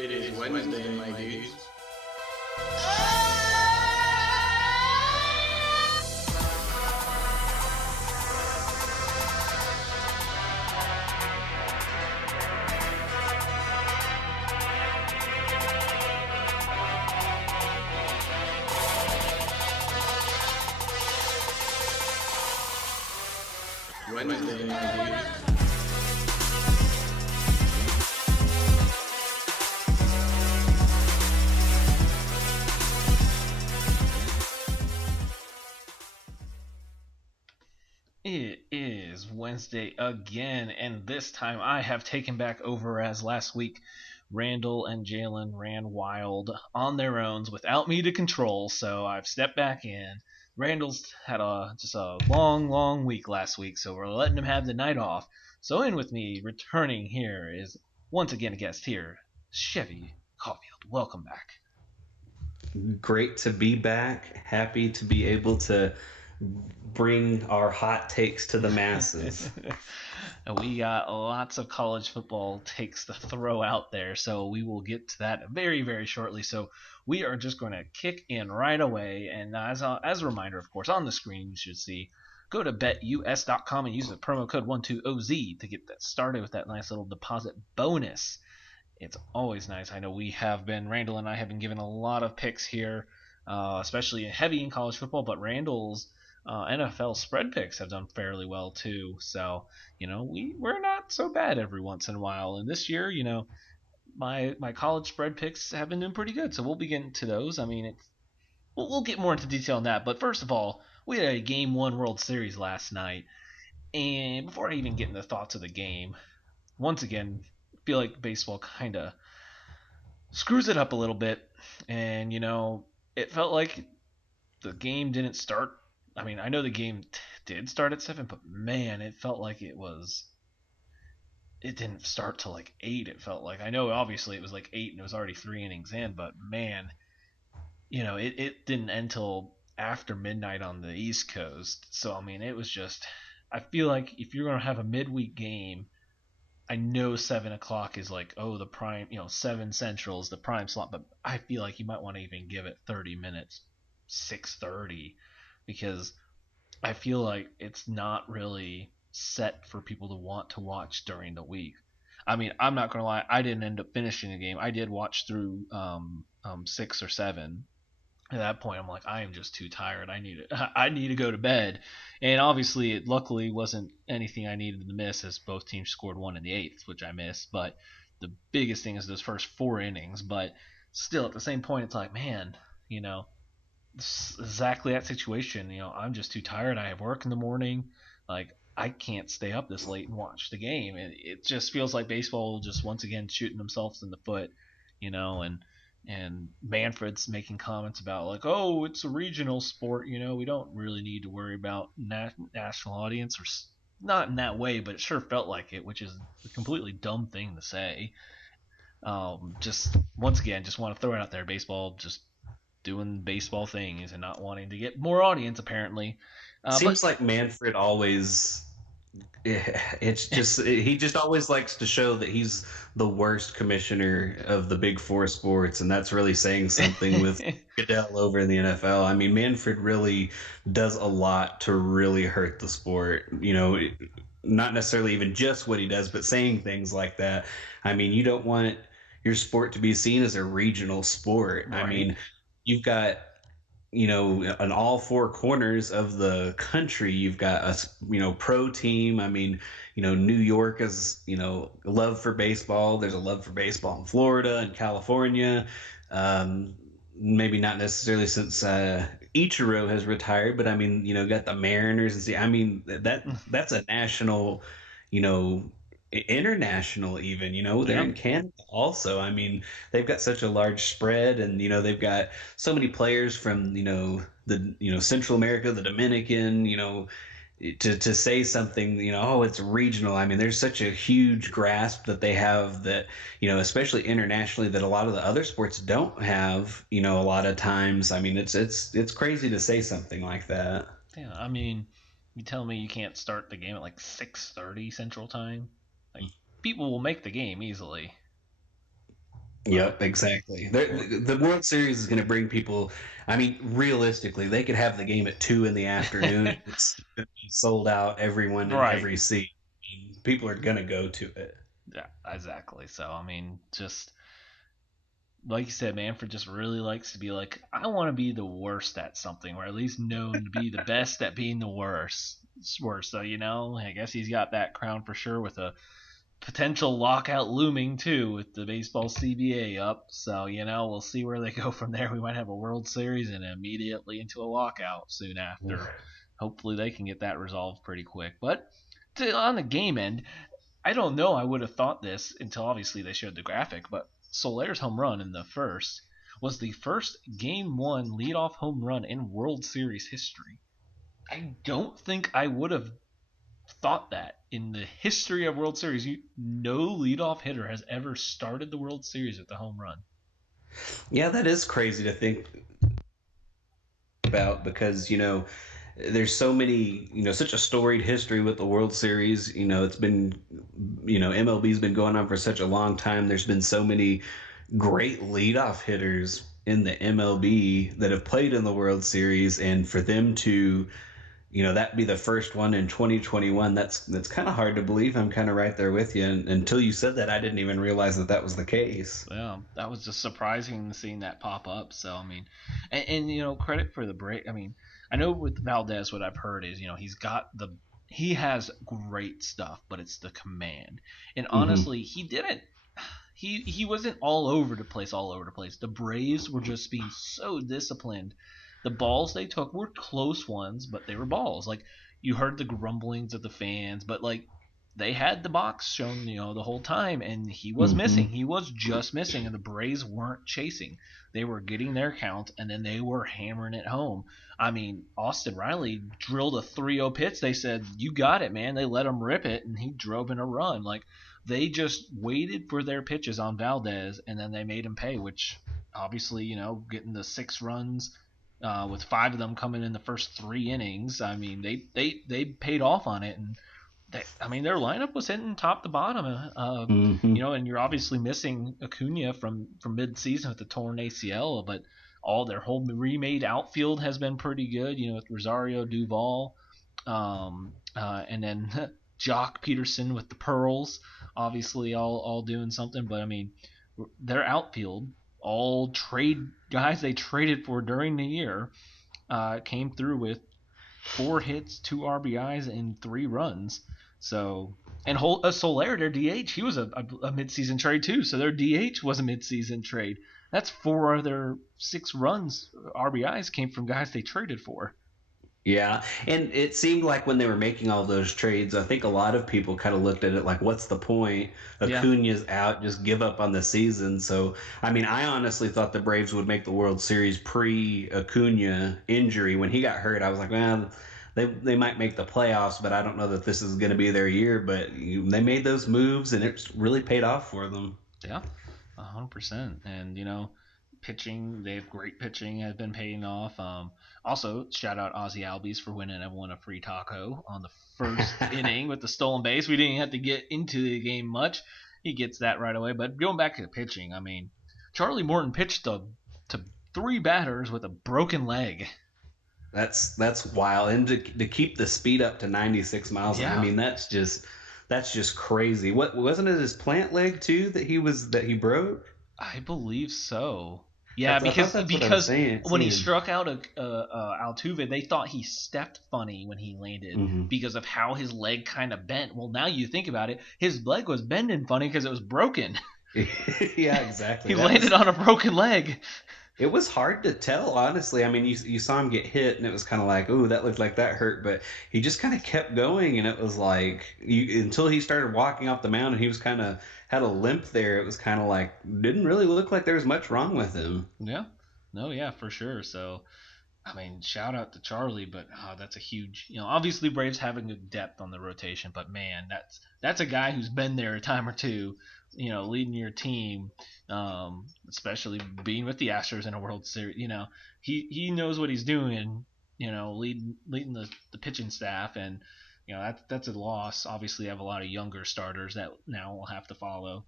It is Wednesday, my dudes. Wednesday, my dudes. It is Wednesday again, and this time I have taken back over as last week Randall and Jalen ran wild on their own without me to control, so I've stepped back in. Randall's had just a long week last week, so we're letting him have the night off. So in with me, returning here, is once again a guest here, Chevy Caulfield. Welcome back. Great to be back. Happy to be able to bring our hot takes to the masses. We got lots of college football takes to throw out there, so we will get to that very shortly. So we are just going to kick in right away. And as a reminder, of course, on the screen you should see, go to betus.com and use the promo code 12OZ to get that started with that nice little deposit bonus. It's always nice. I know Randall and I have been given a lot of picks here, especially heavy in college football, but Randall's NFL spread picks have done fairly well too. So, we're not so bad every once in a while. And this year, my college spread picks have been doing pretty good. So we'll be getting to those. I mean, we'll get more into detail on that. But first of all, we had a Game 1 World Series last night. And before I even get into thoughts of the game, once again, I feel like baseball kind of screws it up a little bit. And, it felt like the game didn't start. I mean, I know the game did start at 7, but man, it felt like it didn't start till like 8. It felt like, I know obviously it was like 8 and it was already 3 innings in, but man, it didn't end till after midnight on the East Coast. So, I mean, it was just, I feel like if you're going to have a midweek game, I know 7 o'clock is like, the prime, 7 Central is the prime slot, but I feel like you might want to even give it 30 minutes, 6:30, because I feel like it's not really set for people to want to watch during the week. I mean, I'm not gonna lie, I didn't end up finishing the game. I did watch through 6 or 7. At that point, I'm like, I am just too tired. I need to go to bed. And obviously, it luckily wasn't anything I needed to miss, as both teams scored 1 in the 8th, which I missed. But the biggest thing is those first 4 innings. But still, at the same point, it's like, man, exactly that situation. I'm just too tired. I have work in the morning. Like, I can't stay up this late and watch the game. And it just feels like baseball just once again shooting themselves in the foot, and Manfred's making comments about like, oh, it's a regional sport. We don't really need to worry about national audience, or not in that way, but it sure felt like it, which is a completely dumb thing to say. Just once again, just want to throw it out there. Baseball just doing baseball things and not wanting to get more audience, apparently. Seems like Manfred always. It's just he just always likes to show that he's the worst commissioner of the big four sports, and that's really saying something with Goodell over in the NFL. I mean, Manfred really does a lot to really hurt the sport. Not necessarily even just what he does, but saying things like that. I mean, you don't want your sport to be seen as a regional sport. Right. I mean, you've got on all 4 corners of the country, you've got a pro team. I mean, New York is love for baseball. There's a love for baseball in Florida and California. Maybe not necessarily since Ichiro has retired, but I mean, got the Mariners and see. I mean, that's a national, international even. They're in Canada also. I mean, they've got such a large spread, and they've got so many players from the Central America, the Dominican, to say something, oh, it's regional. I mean, there's such a huge grasp that they have that, especially internationally, that a lot of the other sports don't have, a lot of times. I mean, it's crazy to say something like that. Yeah, I mean, you tell me you can't start the game at like 6:30 Central Time? Like, people will make the game easily. But Yep, exactly. The World Series is going to bring people. I mean, realistically, they could have the game at 2 in the afternoon. It's gonna be sold out. Everyone in right, every seat. I mean, people are going to go to it. yeah, exactly. So I mean, just like you said, Manfred just really likes to be like, I want to be the worst at something, or at least known to be the best at being the worst. Worst, so I guess he's got that crown for sure with a potential lockout looming too with the baseball CBA up. So we'll see where they go from there. We might have a World Series and immediately into a lockout soon after. Hopefully they can get that resolved pretty quick. But on the game end, I don't know. I would have thought this until obviously they showed the graphic, but Solaire's home run in the first was the first Game 1 leadoff home run in World Series history. I don't think I would have thought that in the history of World Series, no leadoff hitter has ever started the World Series with a home run. Yeah, that is crazy to think about because there's so many such a storied history with the World Series. It's been MLB's been going on for such a long time. There's been so many great leadoff hitters in the MLB that have played in the World Series, and for them to that be the first one in 2021, that's kind of hard to believe. I'm kind of right there with you, and until you said that, I didn't even realize that that was the case. Yeah, that was just surprising seeing that pop up. So I mean, and credit for the break. I mean, I know with Valdez, what I've heard is he has great stuff, but it's the command. And Hmm. honestly, he didn't. He wasn't all over the place. All over the place. The Braves were just being so disciplined. The balls they took were close ones, but they were balls. Like you heard the grumblings of the fans, but like they had the box shown, the whole time, and he was Hmm. missing. He was just missing, and the Braves weren't chasing. They were getting their count, and then they were hammering it home. I mean, Austin Riley drilled a 3-0 pitch. They said, "You got it, man." They let him rip it, and he drove in a run. Like they just waited for their pitches on Valdez, and then they made him pay. Which obviously, getting the 6 runs. With 5 of them coming in the first 3 innings, I mean, they paid off on it, and I mean, their lineup was hitting top to bottom. Hmm. And you're obviously missing Acuna from mid-season with the torn ACL, but all their whole remade outfield has been pretty good. With Rosario, Duval, and then Jock Peterson with the pearls, obviously all doing something. But I mean, their outfield, all trade guys they traded for during the year, came through with 4 hits, 2 RBIs, and 3 runs. So and Soler, their DH, he was a midseason trade too. So their DH was a midseason trade. That's 4 of their 6 runs, RBIs came from guys they traded for. Yeah, and it seemed like when they were making all those trades, I think a lot of people kind of looked at it like, "What's the point? Yeah, Acuna's out, just give up on the season." So, I mean, I honestly thought the Braves would make the World Series pre Acuna injury. When he got hurt, I was like, "Man, they might make the playoffs, but I don't know that this is going to be their year." But they made those moves, and it's really paid off for them. yeah, 100%. And pitching, they have great pitching, has been paying off. Also, shout out Ozzy Albies for winning everyone a free taco on the first inning with the stolen base. We didn't have to get into the game much. He gets that right away. But going back to the pitching, I mean, Charlie Morton pitched to 3 batters with a broken leg. That's wild, and to keep the speed up to 96 miles. I Yeah, mean, that's just crazy. What wasn't it his plant leg too that he broke? I believe so. Yeah, I thought because that's what I was saying. when he Seeing. struck out Altuve, they thought he stepped funny when he landed Hmm. because of how his leg kind of bent. Well, now you think about it, his leg was bending funny because it was broken. Yeah, exactly. He landed on a broken leg. It was hard to tell, honestly. I mean, you saw him get hit, and it was kind of like, "Ooh, that looked like that hurt," but he just kind of kept going, and it was like until he started walking off the mound, and he was kind of had a limp there. It was kind of like didn't really look like there was much wrong with him. Yeah, no, yeah, for sure. So I mean, shout out to Charlie, but that's a huge. Obviously Braves having good depth on the rotation, but man, that's a guy who's been there a time or two. Leading your team, especially being with the Astros in a World Series. He knows what he's doing. Leading the pitching staff, and that's a loss. Obviously, have a lot of younger starters that now will have to follow.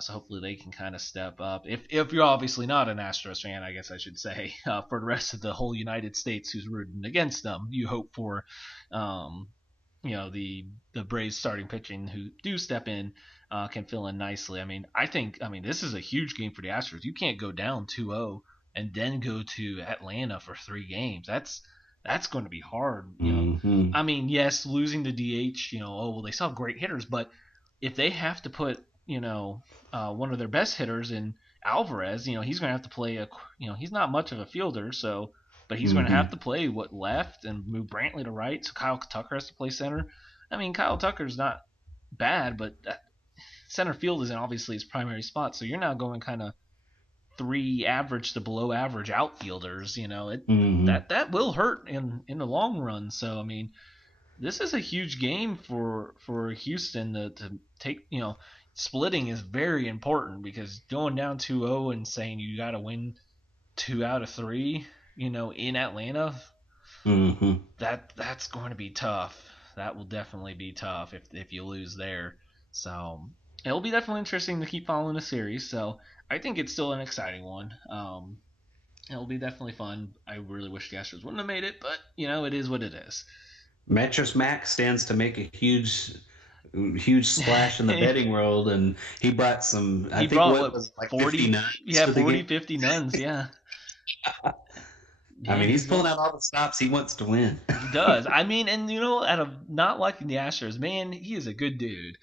So hopefully they can kind of step up. If you're obviously not an Astros fan, I guess I should say, for the rest of the whole United States who's rooting against them, you hope for, the Braves starting pitching who do step in can fill in nicely. I mean this is a huge game for the Astros. You can't go down 2-0 and then go to Atlanta for 3 games. That's going to be hard. I mean, yes, losing the DH, they still have great hitters, but if they have to put, one of their best hitters in Alvarez, he's going to have to play he's not much of a fielder, but he's going to have to play left and move Brantley to right, so Kyle Tucker has to play center. I mean, Kyle Tucker's not bad, but center field isn't obviously his primary spot, so you're now going kind of 3 average to below average outfielders. That will hurt in the long run. So I mean, this is a huge game for Houston to take. Splitting is very important because going down 2-0 and saying you got to win 2 out of 3, in Atlanta, that's going to be tough. That will definitely be tough if you lose there. So it'll be definitely interesting to keep following the series. So I think it's still an exciting one. It'll be definitely fun. I really wish the Astros wouldn't have made it, but it is what it is. Mattress Mac stands to make a huge splash in the betting world, and he brought some. I think what was like 40 nuns. Yeah, 50 nuns. Yeah. I mean, he's pulling out all the stops. He wants to win. He does. I mean, and out of not liking the Astros, man, he is a good dude.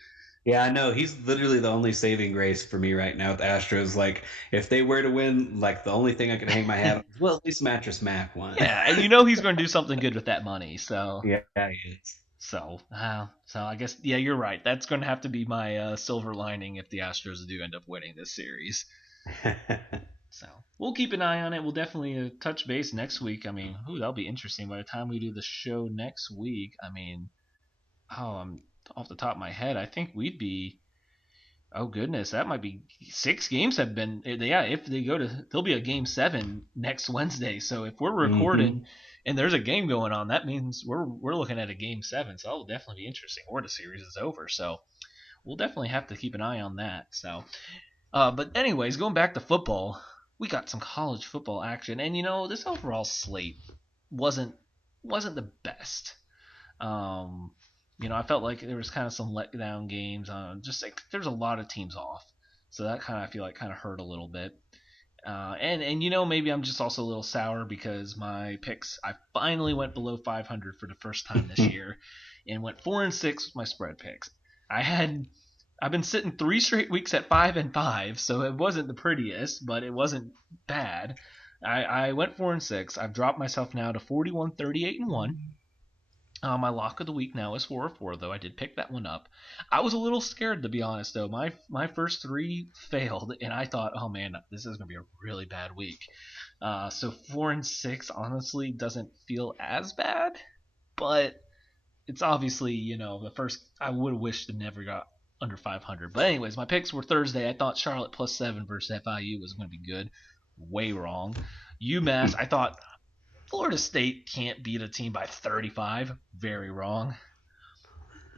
Yeah, I know. He's literally the only saving grace for me right now with the Astros. Like, if they were to win, like, the only thing I could hang my hat on is, well, at least Mattress Mac won. Yeah, and he's going to do something good with that money. So yeah, he is. So I guess, yeah, you're right. That's going to have to be my silver lining if the Astros do end up winning this series. So we'll keep an eye on it. We'll definitely touch base next week. I mean, that'll be interesting. By the time we do the show next week, I mean, I'm off the top of my head, I think we'd be, oh goodness, that might be 6 games have been, if they go to, there'll be a game 7 next Wednesday. So if we're recording and there's a game going on, that means we're looking at a game 7. So that'll definitely be interesting, or the series is over. So we'll definitely have to keep an eye on that. So, but anyways, going back to football, we got some college football action, and this overall slate wasn't the best. I felt like there was kind of some letdown games. Just like there's a lot of teams off, so that I feel like hurt a little bit. And maybe I'm just also a little sour because my picks, I finally went below 500 for the first time this year, and went 4-6 with my spread picks. I've been sitting 3 straight weeks at 5-5, so it wasn't the prettiest, but it wasn't bad. I went 4-6. I've dropped myself now to 41-38-1. My lock of the week now is 4-4, though. I did pick that one up. I was a little scared, to be honest, though. My first 3 failed, and I thought, oh man, this is going to be a really bad week. So 4-6 honestly doesn't feel as bad, but it's obviously, the first, I would have wished it never got under 500. But anyways, my picks were Thursday. I thought Charlotte +7 versus FIU was going to be good. Way wrong. UMass, I thought Florida State can't beat a team by 35. Very wrong.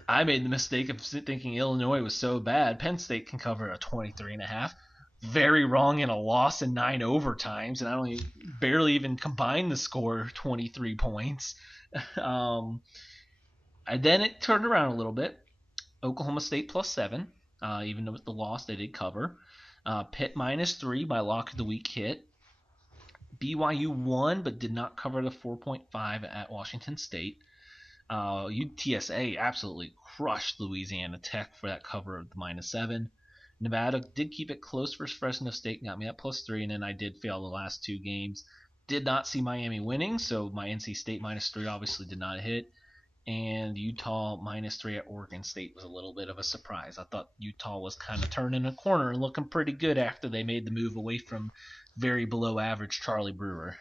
I made the mistake of thinking Illinois was so bad, Penn State can cover a 23.5. Very wrong in a loss in 9 overtimes, and I barely even combined the score 23 points. Then it turned around a little bit. Oklahoma State +7. Even with the loss, they did cover. Pitt -3 by lock of the week hit. BYU won but did not cover the 4.5 at Washington State. UTSA absolutely crushed Louisiana Tech for that cover of the -7. Nevada did keep it close versus Fresno State, got me at +3, and then I did fail the last 2 games. Did not see Miami winning, so my NC State -3 obviously did not hit. And Utah -3 at Oregon State was a little bit of a surprise. I thought Utah was kind of turning a corner and looking pretty good after they made the move away from very below average Charlie Brewer.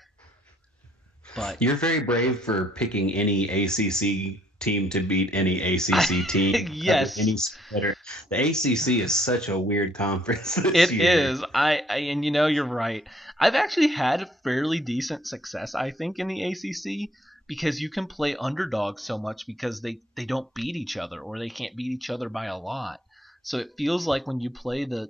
But you're very brave for picking any ACC team to beat any ACC team. Yes. Any better. The ACC is such a weird conference this it year. is. And you're right. I've actually had fairly decent success, I think, in the ACC. Because you can play underdogs so much because they don't beat each other or they can't beat each other by a lot. So it feels like when you play the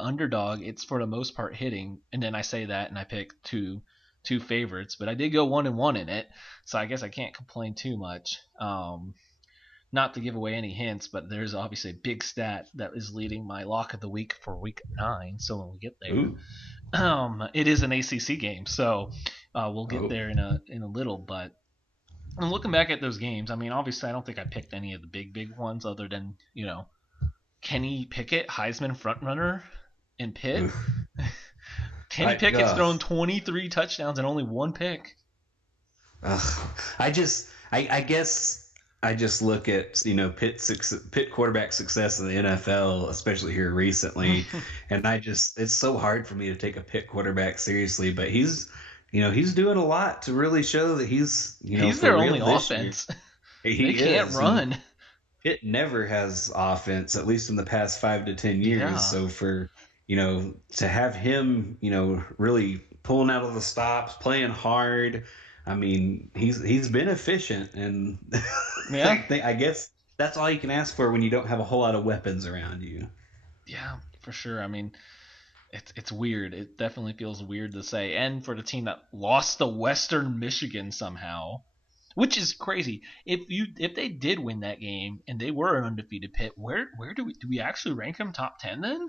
underdog, it's for the most part hitting. And then I say that and I pick two favorites, but I did go 1-1 in it, so I guess I can't complain too much. Not to give away any hints, but there's obviously a big stat that is leading my lock of the week for week 9. So when we get there, Ooh. it is an ACC game, so we'll get Oh. there in a little. But I'm looking back at those games. I mean, obviously, I don't think I picked any of the big ones, other than Kenny Pickett, Heisman frontrunner in Pitt. Oof. Kenny Pickett's thrown 23 touchdowns and only 1 pick. I guess I just look at Pitt quarterback success in the NFL, especially here recently, and it's so hard for me to take a Pitt quarterback seriously. But he's doing a lot to really show that he's their only offense. They can't run. Pitt never has offense, at least in the past 5 to 10 years. Yeah. So for to have him really pulling out of the stops, playing hard. I mean, he's been efficient, and Yeah. I guess that's all you can ask for when you don't have a whole lot of weapons around you. Yeah, for sure. I mean, it's weird. It definitely feels weird to say. And for the team that lost to Western Michigan somehow, which is crazy. If they did win that game and they were an undefeated Pitt, where do we actually rank them top 10 then?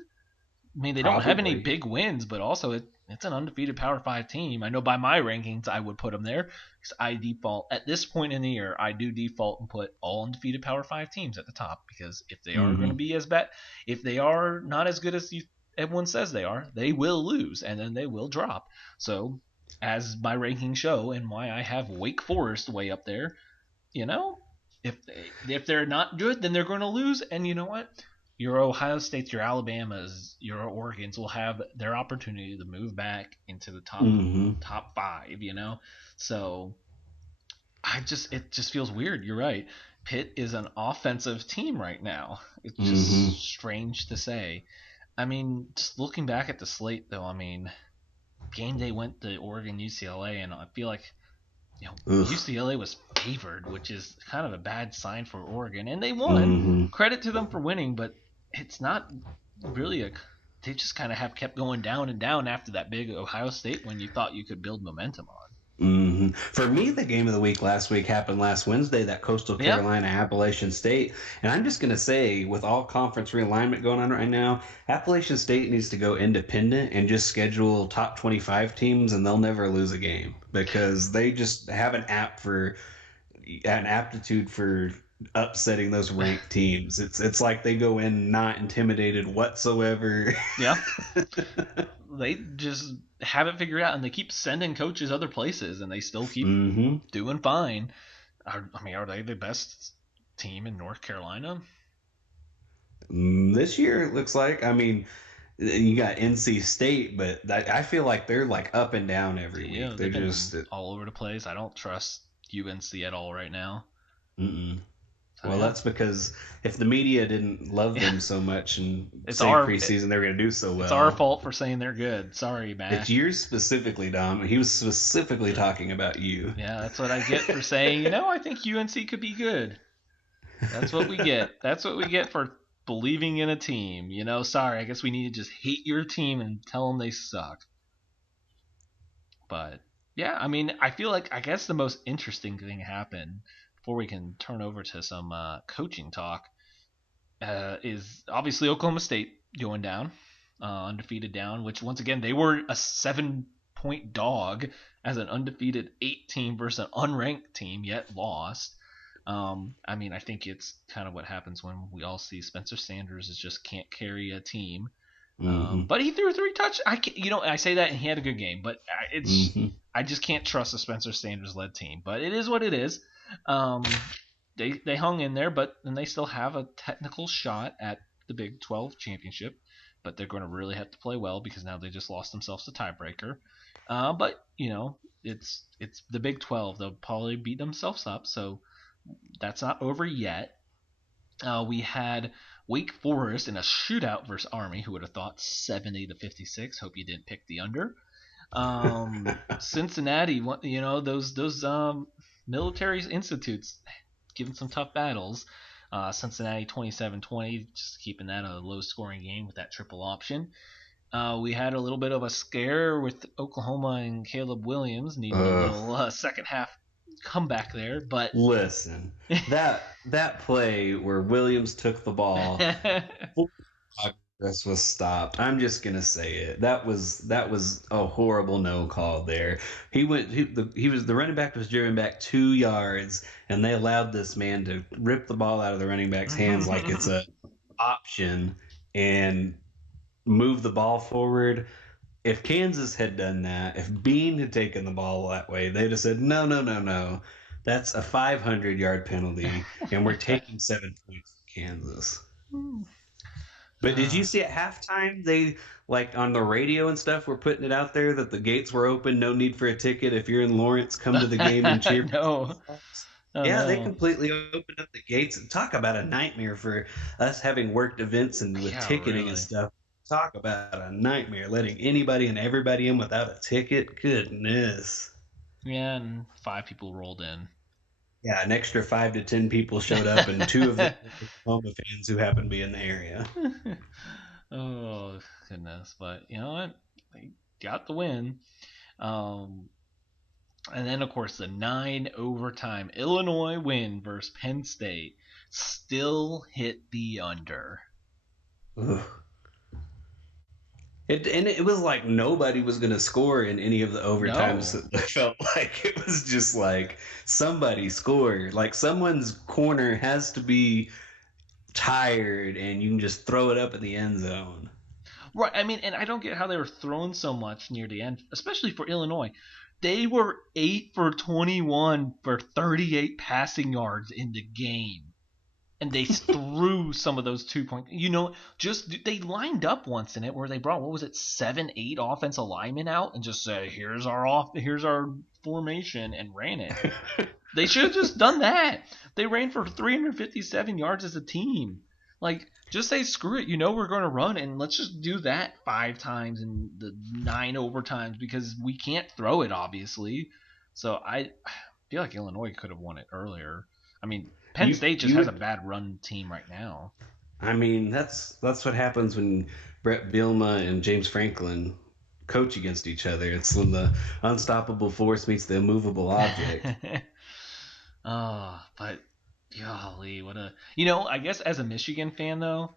I mean, they don't have any Probably. big wins, but also it's an undefeated Power 5 team. I know by my rankings I would put them there because I default at this point in the year. I do default and put all undefeated Power 5 teams at the top, because if they are going to be as bad, if they are not as good as everyone says they are, they will lose and then they will drop. So as my rankings show, and why I have Wake Forest way up there, if they're not good, then they're going to lose. And you know what? Your Ohio States, your Alabamas, your Oregons will have their opportunity to move back into the top 5, So it just feels weird. You're right. Pitt is an offensive team right now. It's just strange to say. I mean, just looking back at the slate, though, I mean, game day went to Oregon, UCLA, and I feel like UCLA was favored, which is kind of a bad sign for Oregon, and they won. Credit to them for winning, but it's not really they just kind of have kept going down and down after that big Ohio State when you thought you could build momentum on. For me, the game of the week last week happened last Wednesday, that Coastal Carolina Appalachian State. And I'm just going to say, with all conference realignment going on right now, Appalachian State needs to go independent and just schedule top 25 teams, and they'll never lose a game because they just have an aptitude for upsetting those ranked teams. It's like they go in not intimidated whatsoever. Yeah. They just have it figured out, and they keep sending coaches other places, and they still keep doing fine. Are they the best team in North Carolina? This year, it looks like. I mean, you got NC State, but I feel like they're like up and down every week. They're just all over the place. I don't trust UNC at all right now. Well, that's because if the media didn't love them so much and say preseason they were going to do so well. It's our fault for saying they're good. Sorry, Matt. It's yours specifically, Dom. He was specifically talking about you. Yeah, that's what I get for saying, I think UNC could be good. That's what we get. That's what we get for believing in a team. Sorry, I guess we need to just hate your team and tell them they suck. But, yeah, I mean, I feel like, I guess the most interesting thing happened before we can turn over to some coaching talk, is obviously Oklahoma State going down, undefeated down, which once again, they were a 7-point dog as an undefeated 8 team versus an unranked team, yet lost. I mean, I think it's kind of what happens when we all see Spencer Sanders just can't carry a team. But he threw 3 touchdowns. I say that and he had a good game, but I just can't trust a Spencer Sanders led team. But it is what it is. They hung in there, but then they still have a technical shot at the Big 12 championship, but they're going to really have to play well because now they just lost themselves a tiebreaker. But it's the Big 12. They'll probably beat themselves up, so that's not over yet. We had Wake Forest in a shootout versus Army. Who would have thought? 70-56. Hope you didn't pick the under. Cincinnati, those military institutes giving some tough battles. Cincinnati 27-20, just keeping that a low-scoring game with that triple option. We had a little bit of a scare with Oklahoma and Caleb Williams needing a little second half comeback there, but Listen, that play where Williams took the ball, progress was stopped. I'm just gonna say it. That was a horrible no call there. He was the running back was driven back 2 yards, and they allowed this man to rip the ball out of the running back's hands like it's a option and move the ball forward. If Kansas had done that, if Bean had taken the ball that way, they'd have said, no, no, no, no. That's a 500-yard penalty, and we're taking 7 points from Kansas. But did you see at halftime, they, like, on the radio and stuff, were putting it out there that the gates were open, no need for a ticket. If you're in Lawrence, come to the game and cheer. No. Yeah, they completely opened up the gates. And talk about a nightmare for us having worked events and with ticketing and stuff. Talk about a nightmare, letting anybody and everybody in without a ticket. Goodness. Yeah, and 5 people rolled in. Yeah, an extra 5 to 10 people showed up, and 2 of them were Oklahoma fans who happened to be in the area. Oh, goodness. But you know what? They got the win. And then, of course, the 9 overtime Illinois win versus Penn State still hit the under. Ugh. It was like nobody was going to score in any of the overtimes. No. It felt like it was just like somebody scored. Like someone's corner has to be tired and you can just throw it up in the end zone. Right. I mean, and I don't get how they were throwing so much near the end, especially for Illinois. They were 8 for 21 for 38 passing yards in the game. And they threw some of those 2-point. They lined up once in it where they brought 7, 8 offensive linemen out and just said, "Here's our formation," and ran it. They should have just done that. They ran for 357 yards as a team. Like, just say, screw it. We're going to run, and let's just do that 5 times in the 9 overtimes because we can't throw it, obviously. So I feel like Illinois could have won it earlier. I mean, Penn State just has a bad run team right now. I mean, that's what happens when Brett Bielema and James Franklin coach against each other. It's when the unstoppable force meets the immovable object. But golly, what a... I guess as a Michigan fan, though,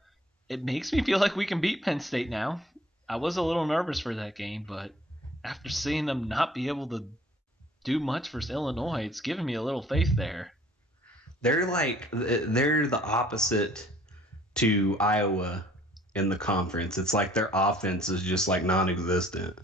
it makes me feel like we can beat Penn State now. I was a little nervous for that game, but after seeing them not be able to do much versus Illinois, it's given me a little faith there. They're the opposite to Iowa in the conference. It's like their offense is just like non-existent.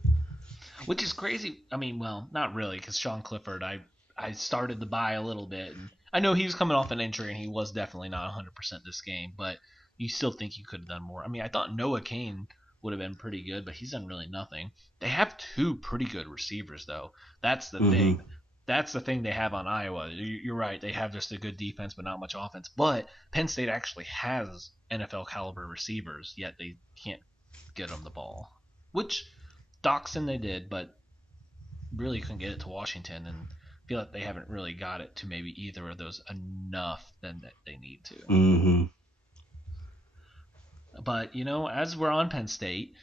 Which is crazy. I mean, well, not really, because Sean Clifford, I started to buy a little bit. And I know he was coming off an injury, and he was definitely not 100% this game, but you still think you could have done more. I mean, I thought Noah Cain would have been pretty good, but he's done really nothing. They have 2 pretty good receivers, though. That's the thing. That's the thing they have on Iowa. You're right. They have just a good defense, but not much offense. But Penn State actually has NFL caliber receivers, yet they can't get them the ball. Which Doxson they did, but really couldn't get it to Washington, and feel like they haven't really got it to maybe either of those enough than that they need to. Mm-hmm. But as we're on Penn State,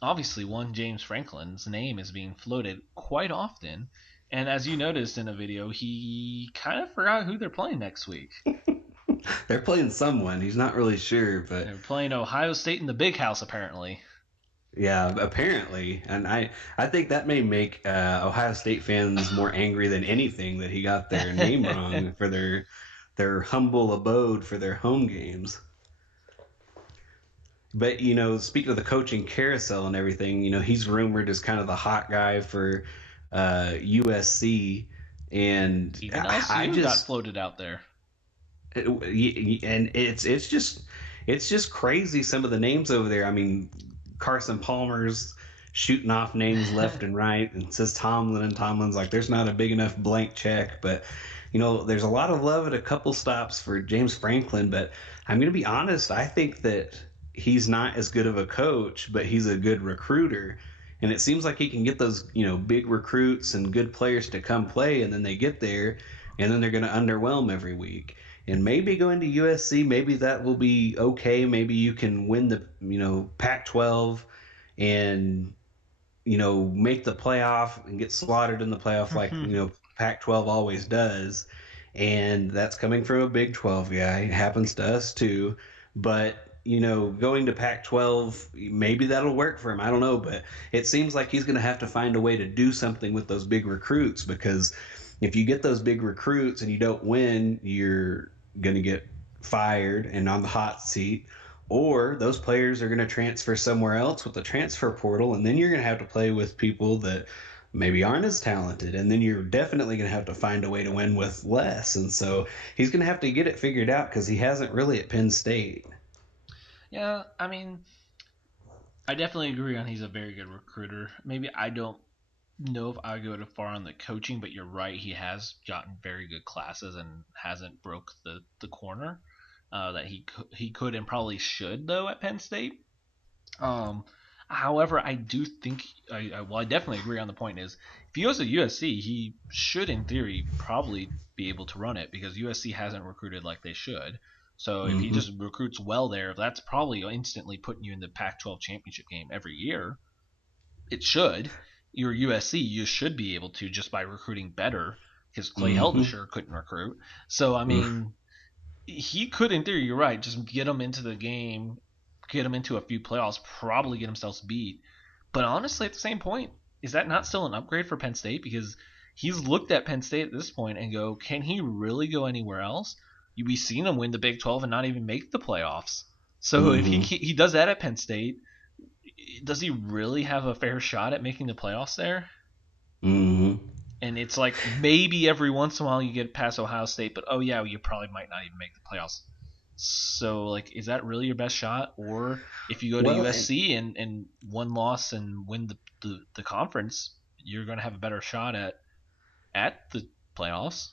obviously one James Franklin's name is being floated quite often, and as you noticed in a video, he kind of forgot who they're playing next week. They're playing someone. He's not really sure, but they're playing Ohio State in the Big House, apparently. Yeah, apparently, and I think that may make Ohio State fans more angry than anything that he got their name wrong for their humble abode for their home games. But, speaking of the coaching carousel and everything, he's rumored as kind of the hot guy for USC. And even LSU got floated out there. And it's just crazy, some of the names over there. I mean, Carson Palmer's shooting off names left and right and says Tomlin, and Tomlin's like, there's not a big enough blank check. But, there's a lot of love at a couple stops for James Franklin. But I'm going to be honest, I think that he's not as good of a coach, but he's a good recruiter. And it seems like he can get those, big recruits and good players to come play, and then they get there, and then they're going to underwhelm every week. and maybe going to USC, maybe that will be okay. Maybe you can win the Pac-12 and make the playoff and get slaughtered in the playoff like Pac-12 always does. And that's coming from a Big 12 guy. It happens to us too. But going to Pac-12, maybe that'll work for him. I don't know, but it seems like he's going to have to find a way to do something with those big recruits, because if you get those big recruits and you don't win, you're going to get fired and on the hot seat, or those players are going to transfer somewhere else with the transfer portal, and then you're going to have to play with people that maybe aren't as talented, and then you're definitely going to have to find a way to win with less. And so he's going to have to get it figured out, because he hasn't really at Penn State. Yeah, I mean, I definitely agree on he's a very good recruiter. Maybe I don't know if I go too far on the coaching, but you're right. He has gotten very good classes and hasn't broke the corner that he could and probably should though at Penn State. Um, However, I do think I definitely agree on the point is if he goes to USC, he should in theory probably be able to run it because USC hasn't recruited like they should. So if he just recruits well there, that's probably instantly putting you in the Pac-12 championship game every year. It should. You're USC, you should be able to just by recruiting better because Clay Helton sure couldn't recruit. So I mean, he could in theory. You're right. Just get him into the game, get him into a few playoffs, probably get himself beat. But honestly, at the same point, is that not still an upgrade for Penn State? Because he's looked at Penn State at this point and go, can he really go anywhere else? We've seen him win the Big 12 and not even make the playoffs. So if he does that at Penn State, does he really have a fair shot at making the playoffs there? Mm-hmm. And it's like maybe every once in a while you get past Ohio State, but oh yeah, you probably might not even make the playoffs. So like, is that really your best shot? Or if you go to USC and one loss and win the conference, you're going to have a better shot at the playoffs.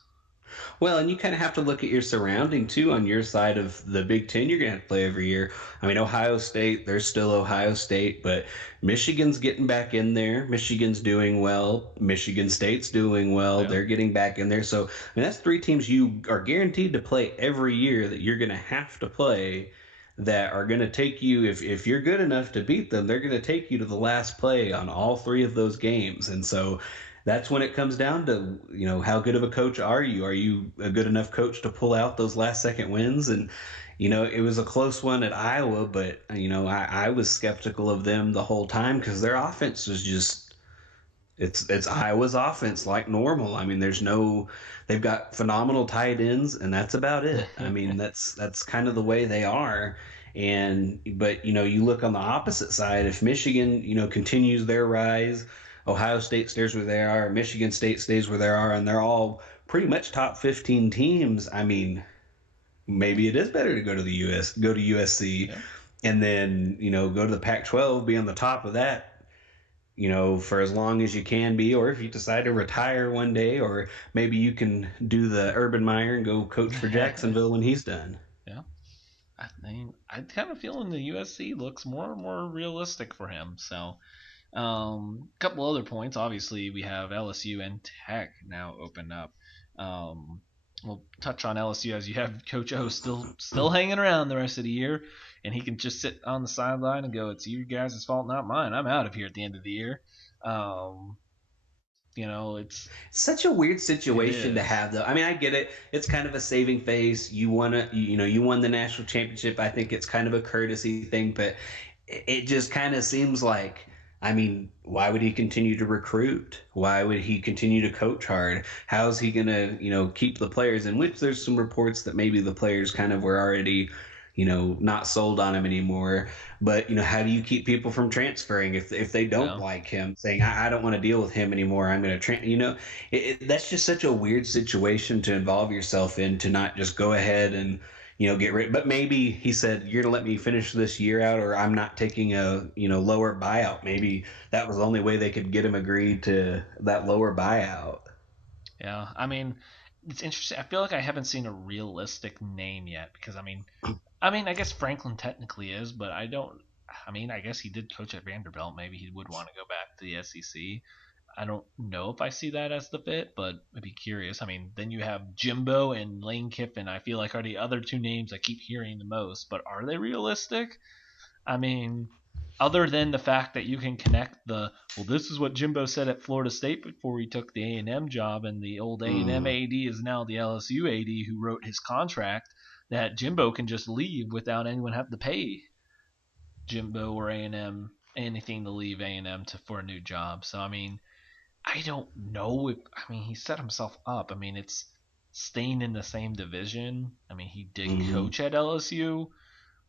Well, and you kind of have to look at your surrounding too on your side of the Big Ten you're going to have to play every year. I mean, Ohio State, they're still Ohio State, but Michigan's getting back in there. Michigan's doing well. Michigan State's doing well. Yeah. They're getting back in there. So, I mean, that's three teams you are guaranteed to play every year that you're going to have to play that are going to take you, if you're good enough to beat them, they're going to take you to the last play on all three of those games. And so that's when it comes down to, how good of a coach are you? Are you a good enough coach to pull out those last second wins? And, it was a close one at Iowa, but, I was skeptical of them the whole time because their offense was just, it's Iowa's offense like normal. I mean, they've got phenomenal tight ends and that's about it. I mean, that's kind of the way they are. But, you look on the opposite side, if Michigan, continues their rise, Ohio State stays where they are, Michigan State stays where they are, and they're all pretty much top 15 teams. I mean, maybe it is better to go to USC, Yeah. and then, go to the Pac-12, be on the top of that, for as long as you can be, or if you decide to retire one day, or maybe you can do the Urban Meyer and go coach for Jacksonville when he's done. Yeah. I mean, I kind of feeling the USC looks more and more realistic for him. So, a couple other points. Obviously, we have LSU and Tech now open up. We'll touch on LSU as you have Coach O still hanging around the rest of the year, and he can just sit on the sideline and go, "It's you guys' fault, not mine. I'm out of here at the end of the year." It's such a weird situation to have, though. I mean, I get it. It's kind of a saving face. You won the national championship. I think it's kind of a courtesy thing, but it just kind of seems like, I mean, why would he continue to recruit? Why would he continue to coach hard? How's he going to, keep the players? In which there's some reports that maybe the players kind of were already, not sold on him anymore. But, how do you keep people from transferring if they don't like him, saying, I don't want to deal with him anymore. I'm going to that's just such a weird situation to involve yourself in, to not just go ahead and, get rid. But maybe he said, you're going to let me finish this year out, or I'm not taking a, lower buyout. Maybe that was the only way they could get him agreed to that lower buyout. Yeah, I mean, it's interesting. I feel like I haven't seen a realistic name yet because, I mean, I guess Franklin technically is, but I don't. I mean, I guess he did coach at Vanderbilt. Maybe he would want to go back to the SEC. I don't know if I see that as the fit, but I'd be curious. I mean, then you have Jimbo and Lane Kiffin. I feel like are the other two names I keep hearing the most, but are they realistic? I mean, other than the fact that you can connect this is what Jimbo said at Florida State before he took the A&M job, and the old A&M AD is now the LSU AD who wrote his contract, that Jimbo can just leave without anyone having to pay Jimbo or A&M anything to leave A&M for a new job. So I mean, I don't know if he set himself up. I mean, it's staying in the same division. I mean, he did coach at LSU,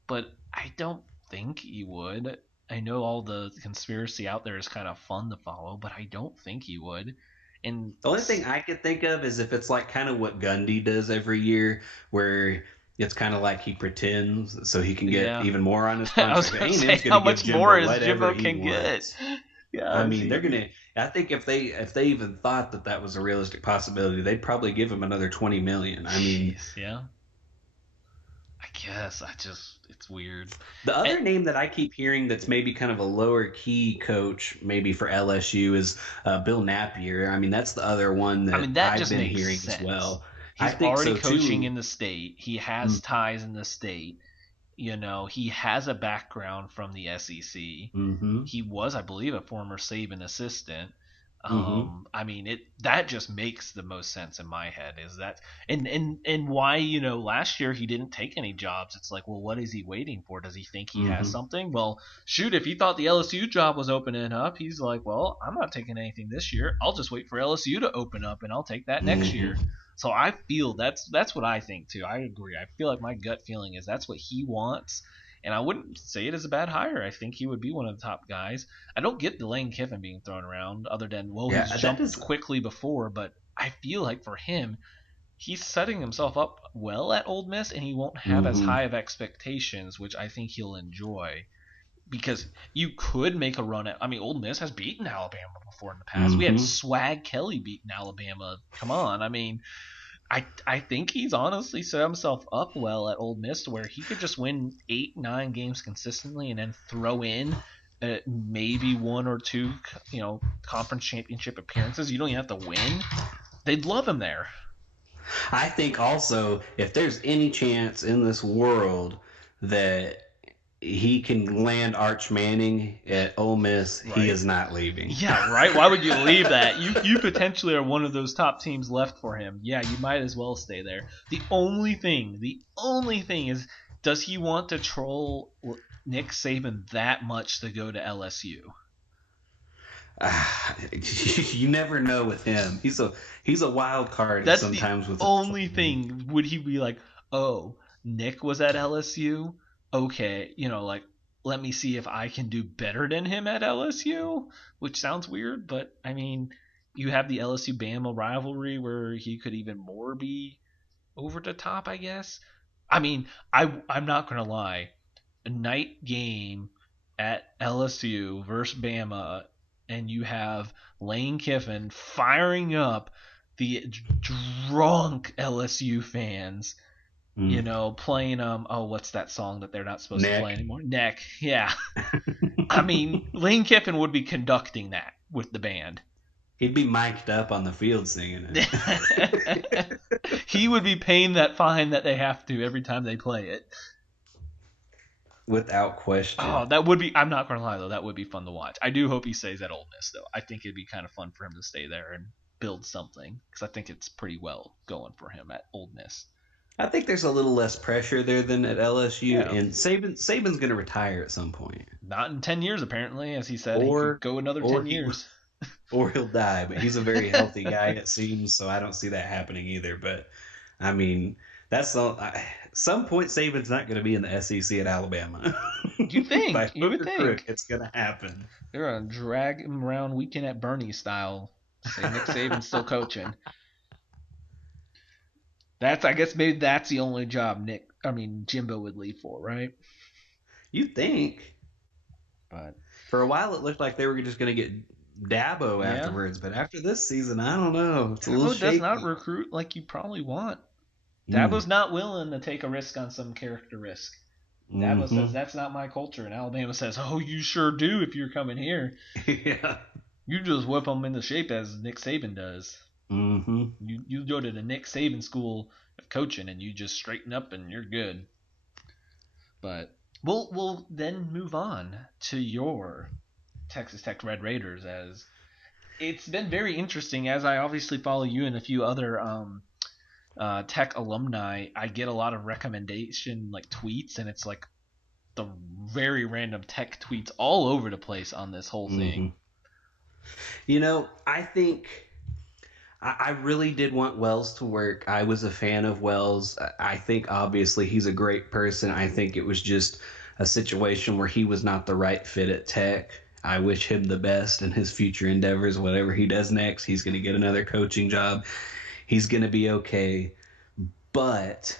but I don't think he would. I know all the conspiracy out there is kind of fun to follow, but I don't think he would. And the only thing I could think of is if it's like kind of what Gundy does every year, where it's kind of like he pretends so he can get even more on his contract. I was going to say, how much more is Jimbo can get? Yeah, I mean, they're gonna. I think if they even thought that was a realistic possibility, they'd probably give him another $20 million. I mean, yeah. I guess it's weird. The other name that I keep hearing that's maybe kind of a lower key coach, maybe for LSU, is Bill Napier. I mean, that's the other one that I've been hearing as well. He's already coaching in the state. He has ties in the state. You know, he has a background from the SEC. Mm-hmm. He was, I believe, a former Saban assistant. I mean, that just makes the most sense in my head. Is that and why, you know, last year he didn't take any jobs. It's like, well, what is he waiting for? Does he think he has something? Well, shoot, if he thought the LSU job was opening up, he's like, well, I'm not taking anything this year. I'll just wait for LSU to open up, and I'll take that next year. So I feel that's what I think too. I agree. I feel like my gut feeling is that's what he wants. And I wouldn't say it is a bad hire. I think he would be one of the top guys. I don't get the Lane Kiffin being thrown around other than, he's jumped quickly before. But I feel like for him, he's setting himself up well at Ole Miss, and he won't have as high of expectations, which I think he'll enjoy. Because you could make a run at – I mean, Ole Miss has beaten Alabama before in the past. We had Swag Kelly beating Alabama. Come on. I mean – I think he's honestly set himself up well at Ole Miss to where he could just win 8-9 games consistently and then throw in maybe one or two, you know, conference championship appearances. You don't even have to win. They'd love him there. I think also if there's any chance in this world that he can land Arch Manning at Ole Miss, he is not leaving. Yeah, right? Why would you leave that? You potentially are one of those top teams left for him. Yeah, you might as well stay there. The only thing is, does he want to troll Nick Saban that much to go to LSU? You never know with him. He's a wild card. That's sometimes the only thing. Would he be like, oh, Nick was at LSU? Okay, you know, like, let me see if I can do better than him at LSU, which sounds weird, but I mean, you have the LSU-Bama rivalry where he could even more be over the top, I guess. I mean, I'm not going to lie. A night game at LSU versus Bama, and you have Lane Kiffin firing up the drunk LSU fans, you know, playing what's that song that they're not supposed to play anymore? Neck. Yeah. I mean, Lane Kiffin would be conducting that with the band. He'd be mic'd up on the field singing it. He would be paying that fine that they have to every time they play it. Without question. Oh, that would be, I'm not going to lie though, that would be fun to watch. I do hope he stays at Ole Miss though. I think it'd be kind of fun for him to stay there and build something, because I think it's pretty well going for him at Ole Miss. I think there's a little less pressure there than at LSU, and Saban's going to retire at some point. Not in 10 years, apparently, as he said. He could go another 10 years. Or he'll die, but he's a very healthy guy, it seems, so I don't see that happening either. But, I mean, some point Saban's not going to be in the SEC at Alabama. You think? You would think. It's going to happen. They're going to drag him around Weekend at Bernie style. Say Nick Saban's still coaching. I guess maybe that's the only job Jimbo would leave for, right? You'd think. But for a while it looked like they were just going to get Dabo afterwards, but after this season, I don't know. It's a little shaky. Does not recruit like you probably want. Dabo's not willing to take a risk on some character risk. Dabo says, that's not my culture. And Alabama says, oh, you sure do if you're coming here. Yeah. You just whip them into shape as Nick Saban does. Mm-hmm. You go to the Nick Saban school of coaching and you just straighten up and you're good. But we'll then move on to your Texas Tech Red Raiders, as it's been very interesting. As I obviously follow you and a few other Tech alumni, I get a lot of recommendation like tweets, and it's like the very random Tech tweets all over the place on this whole thing. I think I really did want Wells to work. I was a fan of Wells. I think obviously he's a great person. I think it was just a situation where he was not the right fit at Tech. I wish him the best in his future endeavors. Whatever he does next, he's going to get another coaching job. He's going to be okay. But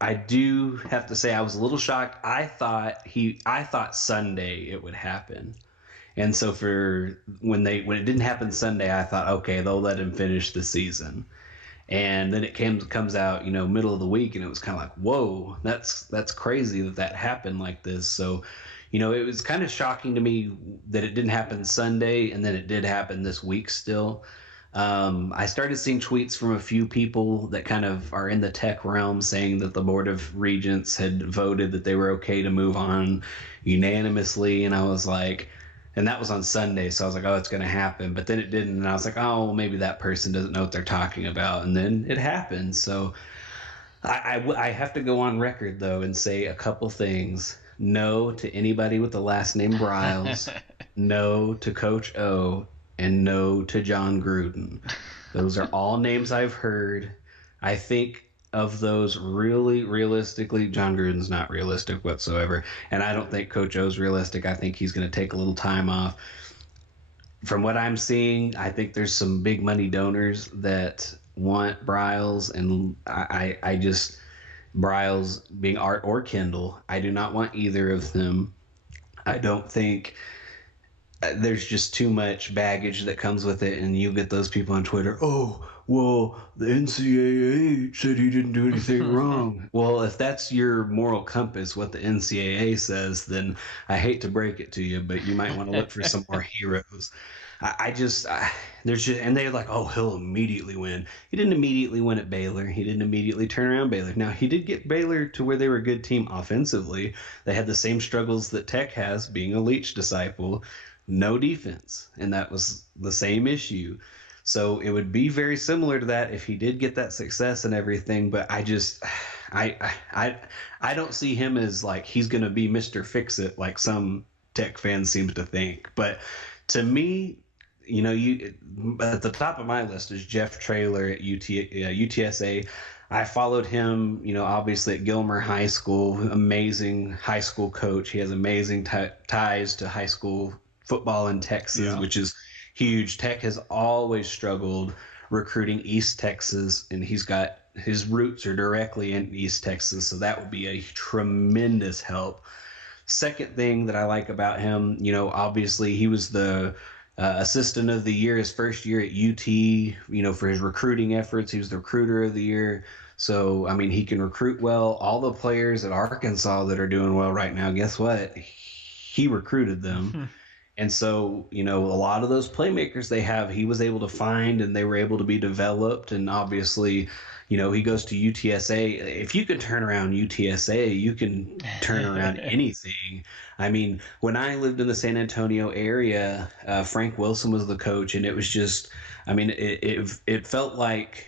I do have to say I was a little shocked. I thought Sunday it would happen. And so for when it didn't happen Sunday, I thought, okay, they'll let him finish the season. And then it comes out, middle of the week, and it was kind of like, whoa, that's crazy that happened like this. So, it was kind of shocking to me that it didn't happen Sunday, and then it did happen this week still. I started seeing tweets from a few people that kind of are in the Tech realm saying that the Board of Regents had voted that they were okay to move on unanimously, and I was like, and that was on Sunday, so I was like, oh, it's going to happen. But then it didn't, and I was like, oh, well, maybe that person doesn't know what they're talking about. And then it happened. So I have to go on record, though, and say a couple things. No to anybody with the last name Briles. No to Coach O. And no to John Gruden. Those are all names I've heard. I think of those really realistically, John Gruden's not realistic whatsoever. And I don't think Coach O's realistic. I think he's going to take a little time off. From what I'm seeing, I think there's some big money donors that want Briles, and I just, Briles being Art or Kendall, I do not want either of them. I don't think there's just too much baggage that comes with it, and you get those people on Twitter, oh, well, the NCAA said he didn't do anything wrong. Well, if that's your moral compass, what the NCAA says, then I hate to break it to you, but you might want to look for some more heroes. There's just, and they're like, oh, he'll immediately win. He didn't immediately win at Baylor. He didn't immediately turn around Baylor. Now, he did get Baylor to where they were a good team offensively. They had the same struggles that Tech has, being a Leach disciple. No defense, and that was the same issue. So it would be very similar to that if he did get that success and everything. But I don't see him as like he's going to be Mr. Fix-It like some Tech fans seem to think. But to me, you at the top of my list is Jeff Traylor at UTSA. I followed him, obviously at Gilmer High School, amazing high school coach. He has amazing ties to high school football in Texas, which is huge. Tech has always struggled recruiting East Texas, and his roots are directly in East Texas, so that would be a tremendous help. Second thing that I like about him, obviously he was the assistant of the year his first year at UT, for his recruiting efforts. He was the recruiter of the year. So, I mean, he can recruit well. All the players at Arkansas that are doing well right now, guess what? He recruited them. And so, a lot of those playmakers they have, he was able to find, and they were able to be developed. And obviously, he goes to UTSA. If you can turn around UTSA, you can turn around anything. I mean, when I lived in the San Antonio area, Frank Wilson was the coach, and it was just, I mean, it felt like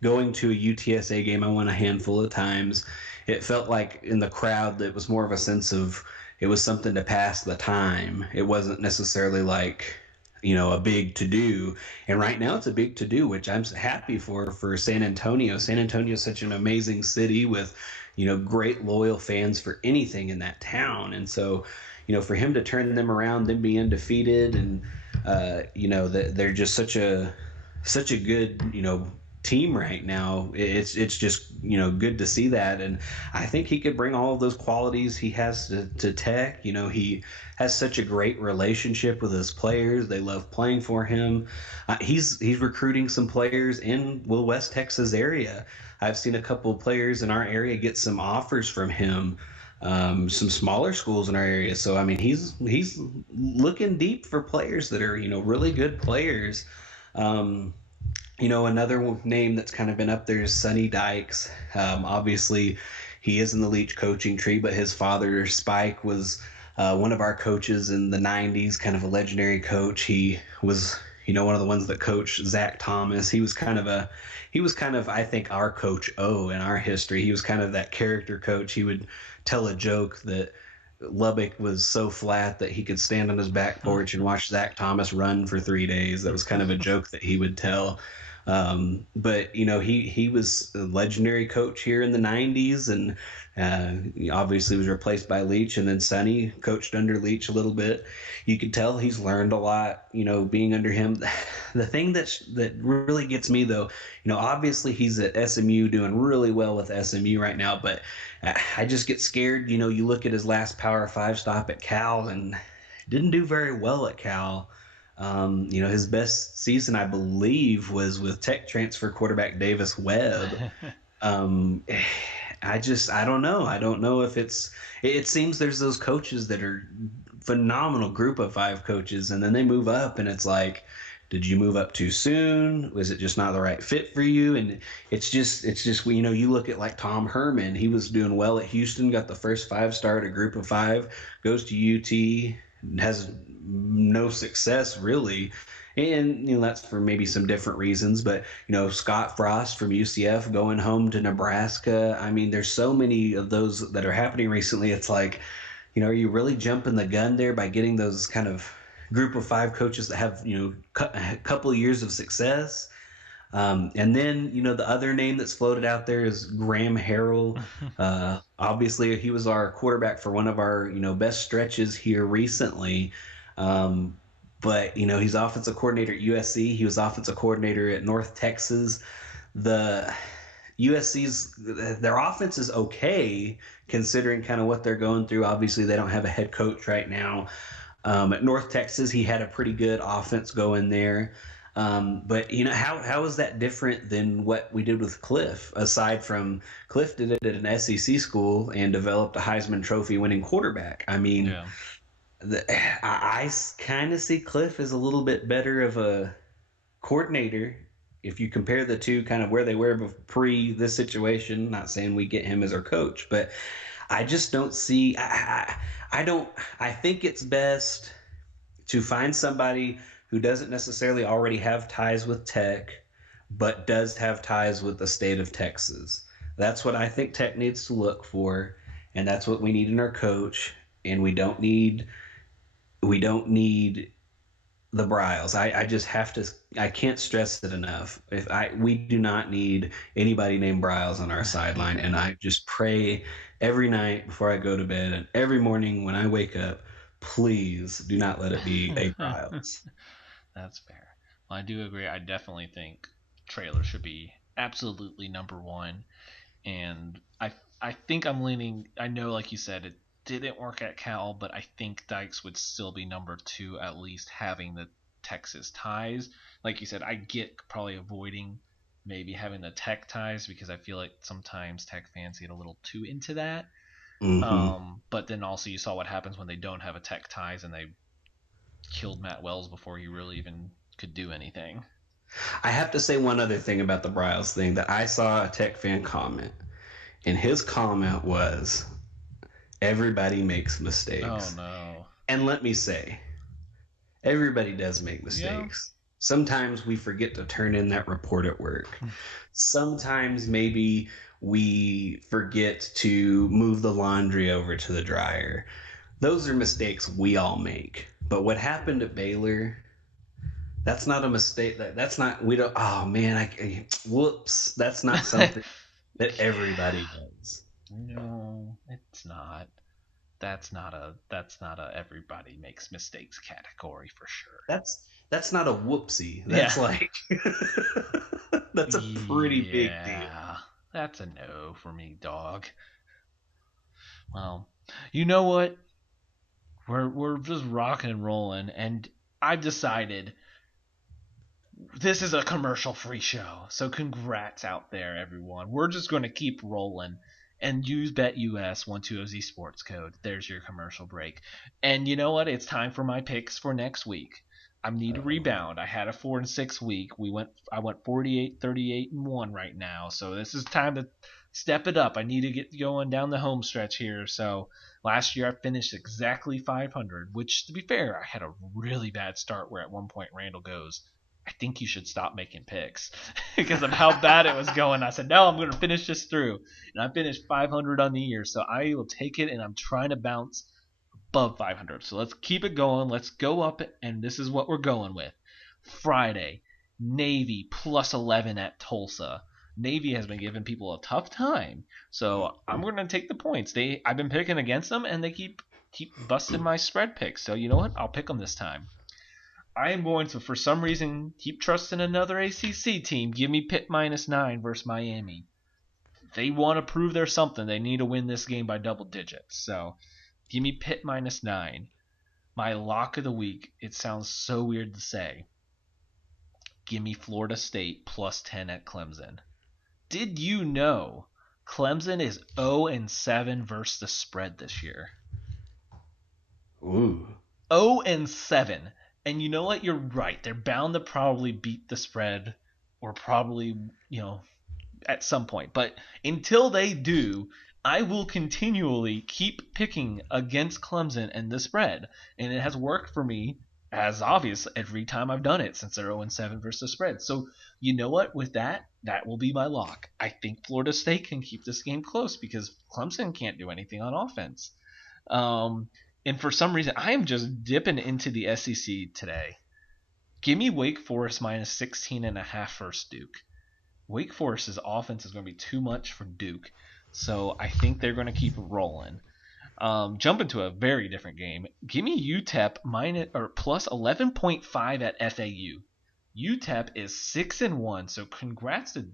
going to a UTSA game. I went a handful of times. It felt like in the crowd that was more of a sense of, it was something to pass the time. It wasn't necessarily like, a big to-do. And right now it's a big to-do, which I'm happy for San Antonio. San Antonio is such an amazing city with, great loyal fans for anything in that town. And so, for him to turn them around, them being undefeated, and, they're just such a good, team right now. It's just good to see that, and I think he could bring all of those qualities he has to Tech. He has such a great relationship with his players. They love playing for him. He's recruiting some players in West Texas area. I've seen a couple of players in our area get some offers from him. some smaller schools in our area. So I mean, he's looking deep for players that are really good players. Um, Another name that's kind of been up there is Sonny Dykes. Obviously, he is in the Leach coaching tree, but his father, Spike, was one of our coaches in the 90s, kind of a legendary coach. He was, one of the ones that coached Zach Thomas. He was kind of, I think, our coach O in our history. He was kind of that character coach. He would tell a joke that Lubbock was so flat that he could stand on his back porch and watch Zach Thomas run for 3 days. That was kind of a joke that he would tell. But he was a legendary coach here in the 90s, and he obviously was replaced by Leach, and then Sonny coached under Leach a little bit. You could tell he's learned a lot, being under him. The thing that really gets me though, obviously he's at SMU doing really well with SMU right now, but I just get scared. You look at his last Power 5 stop at Cal and didn't do very well at Cal. His best season, I believe, was with Tech transfer quarterback Davis Webb. I don't know. I don't know if it seems there's those coaches that are phenomenal group of 5 coaches, and then they move up, and it's like, did you move up too soon? Was it just not the right fit for you? And it's just you look at like Tom Herman. He was doing well at Houston, got the first 5-star at a group of 5, goes to UT, has no success really, and that's for maybe some different reasons. But Scott Frost from UCF going home to Nebraska. I mean, there's so many of those that are happening recently. It's like, are you really jumping the gun there by getting those kind of group of 5 coaches that have a couple of years of success? And then, the other name that's floated out there is Graham Harrell. Obviously, he was our quarterback for one of our, best stretches here recently. But, he's offensive coordinator at USC. He was offensive coordinator at North Texas. The their offense is okay considering kind of what they're going through. Obviously, they don't have a head coach right now. At North Texas, he had a pretty good offense going there. But how is that different than what we did with Cliff? Aside from Cliff did it at an SEC school and developed a Heisman Trophy winning quarterback. I mean, Yeah. I kind of see Cliff as a little bit better of a coordinator if you compare the two, kind of where they were pre this situation. Not saying we get him as our coach, but I just don't see. I think it's best to find somebody who doesn't necessarily already have ties with Tech, but does have ties with the state of Texas. That's what I think Tech needs to look for, and that's what we need in our coach. And we don't need the Bryles. I just have to. I can't stress it enough. We do not need anybody named Bryles on our sideline, and I just pray every night before I go to bed and every morning when I wake up, please do not let it be a Bryles. That's fair. Well, I do agree. I definitely think Traylor should be absolutely number 1, and I think I'm leaning. I know, like you said, it didn't work at Cal, but I think Dykes would still be number 2, at least having the Texas ties. Like you said, I get probably avoiding maybe having the Tech ties because I feel like sometimes Tech fans get a little too into that. Mm-hmm. But then also you saw what happens when they don't have a Tech ties and they killed Matt Wells before he really even could do anything. I have to say one other thing about the Bryles thing that I saw a Tech fan comment, and his comment was, everybody makes mistakes. Oh no. And let me say, everybody does make Yeah. mistakes. Sometimes we forget to turn in that report at work. Sometimes maybe we forget to move the laundry over to the dryer. Those are mistakes we all make. But what happened at Baylor, that's not a mistake. That's not, we don't, oh man, whoops. That's not something that everybody does. No, it's not. That's not a everybody makes mistakes category for sure. That's not a whoopsie. That's like that's a pretty big deal. Yeah, that's a no for me, dog. Well, you know what? We're just rocking and rolling, and I've decided this is a commercial-free show. So congrats out there, everyone. We're just going to keep rolling, and use BetUS120Z sports code. There's your commercial break. And you know what? It's time for my picks for next week. I need a rebound. I had a 4-6 week. I went 48, 38, and 1 right now. So this is time to step it up. I need to get going down the home stretch here. So last year I finished exactly 500, which to be fair, I had a really bad start where at one point Randall goes, I think you should stop making picks because of how bad it was going. I said, no, I'm going to finish this through. And I finished 500 on the year. So I will take it, and I'm trying to bounce above 500. So let's keep it going. Let's go up, and this is what we're going with. Friday, Navy plus 11 at Tulsa. Navy has been giving people a tough time, so I'm going to take the points. I've been picking against them, and they keep busting my spread picks. So you know what? I'll pick them this time. I am going to, for some reason, keep trusting another ACC team. Give me Pitt -9 versus Miami. They want to prove they're something. They need to win this game by double digits. So give me Pitt -9. My lock of the week, it sounds so weird to say. Give me Florida State +10 at Clemson. Did you know Clemson is 0-7 versus the spread this year? Ooh. 0-7. And you know what? You're right. They're bound to probably beat the spread or probably, at some point. But until they do, I will continually keep picking against Clemson and the spread. And it has worked for me, as obvious, every time I've done it since they're 0-7 versus the spread. So you know what? With that will be my lock. I think Florida State can keep this game close because Clemson can't do anything on offense. And for some reason, I am just dipping into the SEC today. Give me Wake Forest -16.5 versus Duke. Wake Forest's offense is going to be too much for Duke, so I think they're going to keep rolling. Jump into a very different game. Give me UTEP plus 11.5 at FAU. UTEP is 6-1, so congrats to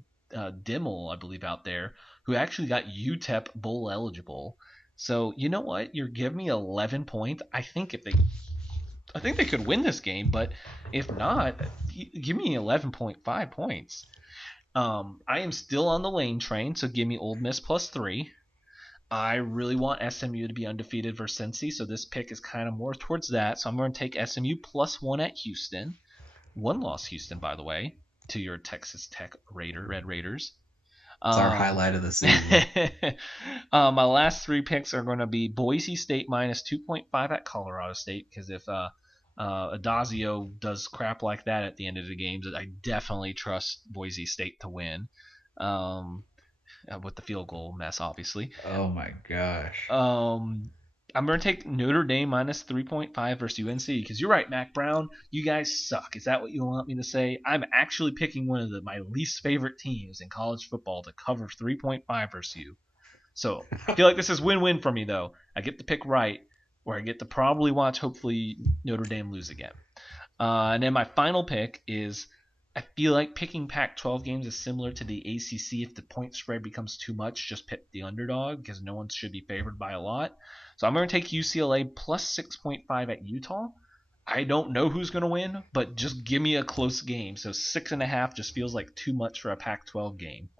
Dimmel, I believe, out there, who actually got UTEP bowl eligible. So you know what? You're giving me 11 points. I think they could win this game, but if not, give me 11.5 points. I am still on the Lane train, so give me Ole Miss +3. I really want SMU to be undefeated versus Cincy, so this pick is kind of more towards that. So I'm going to take SMU +1 at Houston. One loss, Houston, by the way, to your Texas Tech Red Raiders. It's our highlight of the season. My last three picks are going to be Boise State -2.5 at Colorado State, because if Adazio does crap like that at the end of the games, I definitely trust Boise State to win. With the field goal mess, obviously. Oh my gosh. I'm going to take Notre Dame -3.5 versus UNC, because you're right, Mac Brown, you guys suck. Is that what you want me to say? I'm actually picking one of my least favorite teams in college football to cover 3.5 versus you. So I feel like this is win-win for me, though. I get to pick right, or I get to probably watch, hopefully, Notre Dame lose again. And then my final pick is, I feel like picking Pac-12 games is similar to the ACC. If the point spread becomes too much, just pick the underdog, because no one should be favored by a lot. So I'm going to take UCLA +6.5 at Utah. I don't know who's going to win, but just give me a close game. So 6.5 just feels like too much for a Pac-12 game.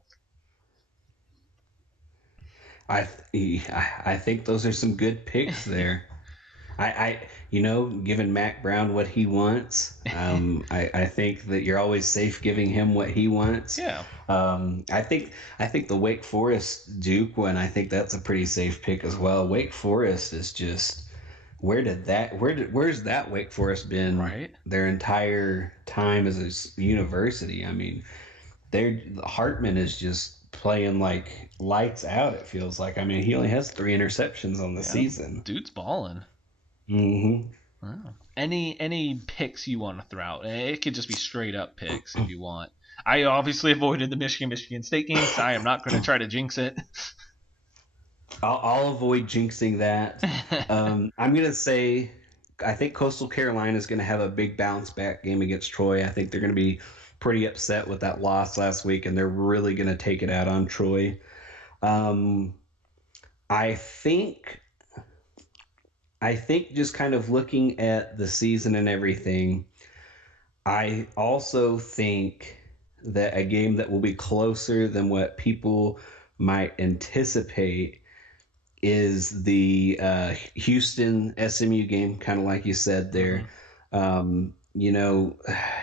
I think those are some good picks there. Giving Mac Brown what he wants, I think that you're always safe giving him what he wants. Yeah. I think the Wake Forest Duke one, I think that's a pretty safe pick as well. Wake Forest is just, where's that Wake Forest been right their entire time as a university? I mean, Hartman is just playing like lights out, it feels like. I mean, he only has 3 interceptions on the season. Dude's balling. Mm-hmm. Wow. Any picks you want to throw out? It could just be straight up picks if you want. I obviously avoided the Michigan State game, so I am not going to try to jinx it. I'll avoid jinxing that. I'm going to say I think Coastal Carolina is going to have a big bounce back game against Troy. I think they're going to be pretty upset with that loss last week, and they're really going to take it out on Troy. I think just kind of looking at the season and everything, I also think that a game that will be closer than what people might anticipate is the Houston SMU game, kind of like you said there. You know,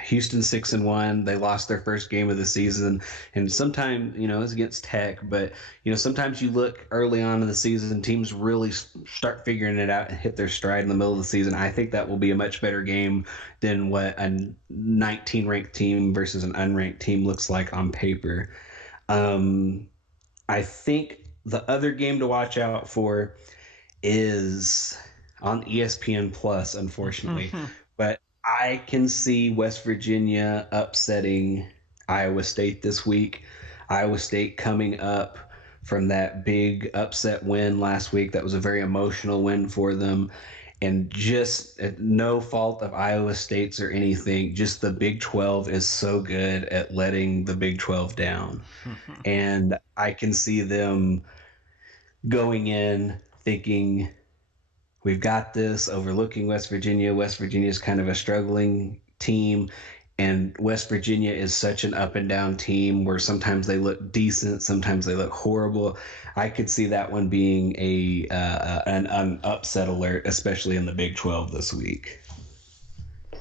Houston 6-1. They lost their first game of the season, and sometimes it's against Tech, but sometimes you look early on in the season, teams really start figuring it out and hit their stride in the middle of the season. I think that will be a much better game than what a 19 ranked team versus an unranked team looks like on paper. I think the other game to watch out for is on ESPN Plus, unfortunately. But I can see West Virginia upsetting Iowa State this week. Iowa State coming up from that big upset win last week. That was a very emotional win for them. And just no fault of Iowa State's or anything, just the Big 12 is so good at letting the Big 12 down. And I can see them going in thinking, we've got this, overlooking West Virginia. West Virginia is kind of a struggling team, and West Virginia is such an up and down team where sometimes they look decent, sometimes they look horrible. I could see that one being an upset alert, especially in the Big 12 this week.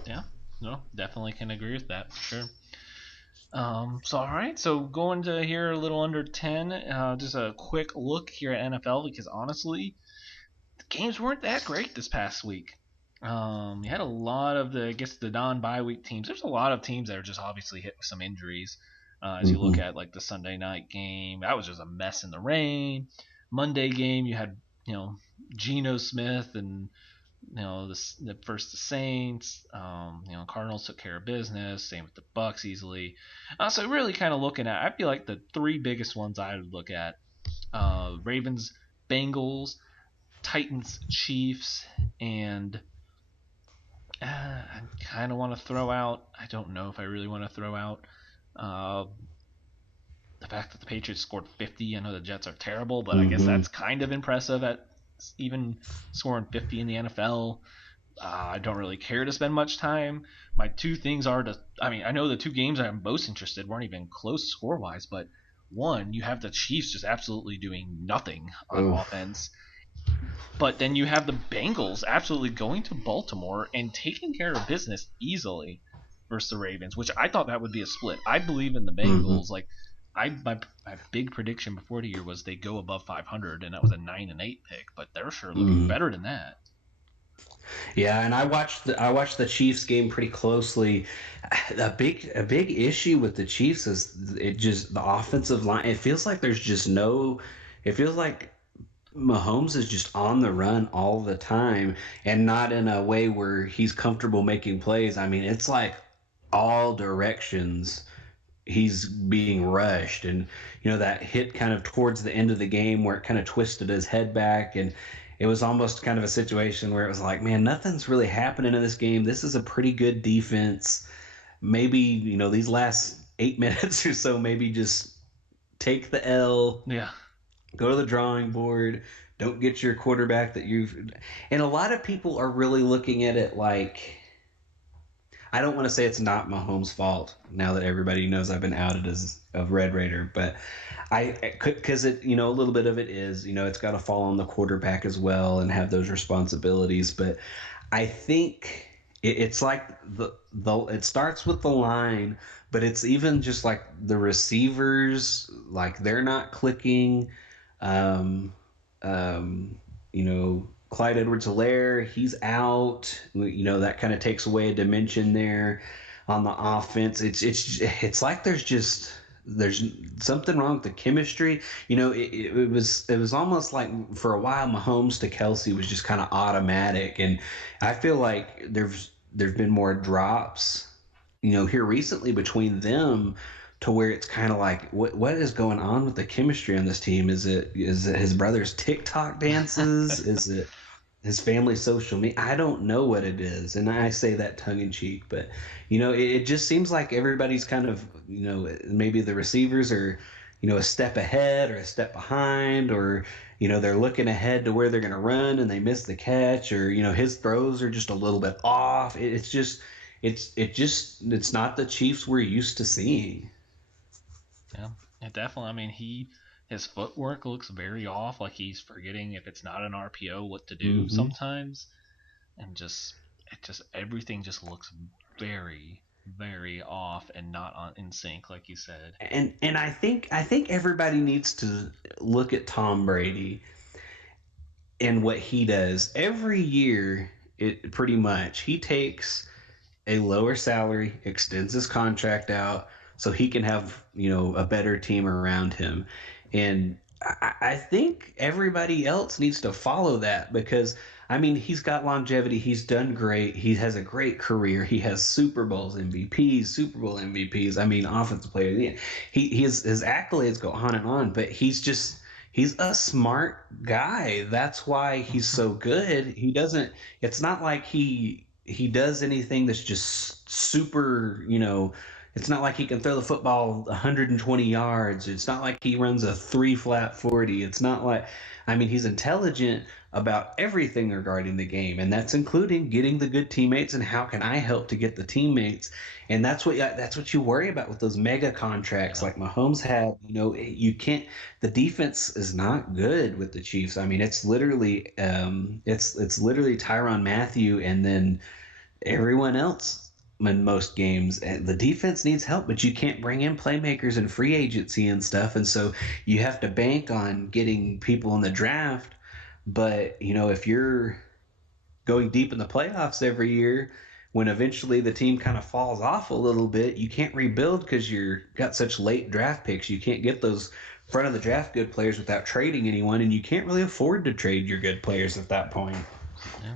Yeah, no, definitely can agree with that for sure. So all right, so going to here a little under 10, just a quick look here at NFL, because honestly, the games weren't that great this past week. You had a lot of the non-bye week teams. There's a lot of teams that are just obviously hit with some injuries. As you look at like the Sunday night game, that was just a mess in the rain. Monday game, you had Geno Smith and the Saints. Cardinals took care of business. Same with the Bucks easily. So really kind of looking at, I feel like the three biggest ones I would look at: Ravens, Bengals, Titans, Chiefs, and I kind of want to throw out. I don't know if I really want to throw out the fact that the Patriots scored 50. I know the Jets are terrible, but I guess that's kind of impressive at even scoring 50 in the NFL. I don't really care to spend much time. My two things are I know the two games I'm most interested weren't even close score-wise, but one, you have the Chiefs just absolutely doing nothing on offense. But then you have the Bengals absolutely going to Baltimore and taking care of business easily versus the Ravens, which I thought that would be a split. I believe in the Bengals. Like, my big prediction before the year was they go above 500, and that was a 9-8 pick. But they're sure looking better than that. Yeah, and I watched the Chiefs game pretty closely. A big issue with the Chiefs is the offensive line. It feels like there's just no. It feels like Mahomes is just on the run all the time, and not in a way where he's comfortable making plays. I mean, it's like all directions he's being rushed, and that hit kind of towards the end of the game where it kind of twisted his head back, and it was almost kind of a situation where it was like, man, nothing's really happening in this game. This is a pretty good defense. Maybe these last 8 minutes or so, maybe just take the L. Yeah. Go to the drawing board. Don't get your quarterback that you've. And a lot of people are really looking at it like, I don't want to say it's not Mahomes' fault now that everybody knows I've been outed as a Red Raider, but because a little bit of it is, it's got to fall on the quarterback as well and have those responsibilities. But I think it's like it starts with the line, but it's even just like the receivers, like they're not clicking. Clyde Edwards-Helaire, he's out. That kind of takes away a dimension there on the offense. It's like there's something wrong with the chemistry. It was almost like for a while Mahomes to Kelsey was just kind of automatic, and I feel like there's been more drops, here recently between them, to where it's kind of like, what is going on with the chemistry on this team? Is it his brother's TikTok dances? Is it his family's social media? I don't know what it is, and I say that tongue in cheek, but it just seems like everybody's kind of maybe the receivers are a step ahead or a step behind, or they're looking ahead to where they're going to run and they miss the catch, or his throws are just a little bit off. It's not the Chiefs we're used to seeing. Yeah, definitely. I mean, he His footwork looks very off, like he's forgetting if it's not an RPO what to do Mm-hmm. sometimes, and everything just looks very, very off and not in sync, like you said. And I think everybody needs to look at Tom Brady and what he does every year. It pretty much he takes a lower salary, extends his contract out so he can have, a better team around him. And I think everybody else needs to follow that because, I mean, he's got longevity. He's done great. He has a great career. He has Super Bowls MVPs, Super Bowl MVPs. I mean, offensive player. Yeah, his accolades go on and on, but he's a smart guy. That's why he's so good. He doesn't. It's not like he does anything that's just super, it's not like he can throw the football 120 yards. It's not like he runs a 3 flat 40. It's not like, I mean, he's intelligent about everything regarding the game, and that's including getting the good teammates and how can I help to get the teammates. And that's what you worry about with those mega contracts like Mahomes had. You can't. The defense is not good with the Chiefs. I mean, it's literally it's literally Tyrann Mathieu and then everyone else in most games. And the defense needs help, but you can't bring in playmakers and free agency and stuff, and so you have to bank on getting people in the draft. But if you're going deep in the playoffs every year, when eventually the team kind of falls off a little bit, you can't rebuild because you're got such late draft picks. You can't get those front of the draft good players without trading anyone, and you can't really afford to trade your good players at that point. Yeah.